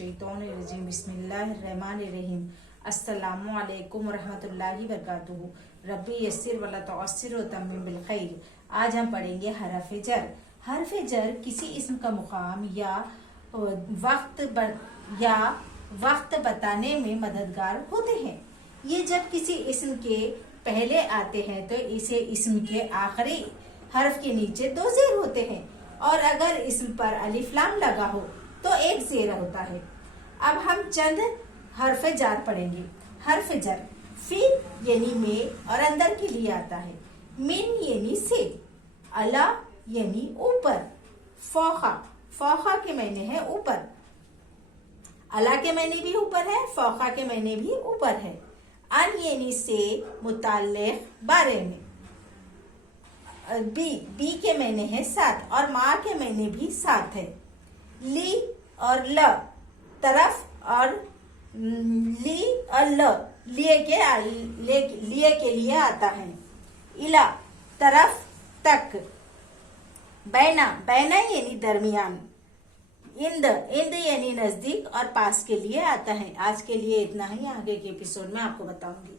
मिनश्शैतानिर्रजीम बिस्मिल्लाहिर्रहमानिर्रहीम अस्सलामु अलैकुम वरहमतुल्लाहि वबरकातुहू रब्बी यस्सिर वला तुअस्सिर व तम्मिम बिल खैर। आज हम पढ़ेंगे हरफ जर। हरफ जर किसी इस्म का मुकाम या वक्त बताने में मददगार होते हैं। ये जब किसी इस्म के पहले आते हैं तो इसे इस्म के आखिरी हर्फ के नीचे दो जेर होते हैं, और अगर इस्म पर अलिफ लाम लगा हो तो एक जेर होता है। अब हम चंद हरफ जार पढ़ेंगे। हरफ जर फी यानी में और अंदर के लिए आता है, मिन यानी से, अला यानी ऊपर, फौखा फौखा के मायने है ऊपर, अला के मायने भी ऊपर है, फौखा के मायने भी ऊपर है। अन यानी से मुताल्लिक बारे में, बी के मायने है साथ, और माँ के मायने भी साथ है। ली और ल तरफ, और ली और ल लिए के लिए आता है। इला तरफ तक। बैना बैना यानी दरमियान। इंद इंद यानी नजदीक और पास के लिए आता है। आज के लिए इतना ही, आगे के एपिसोड में आपको बताऊंगी।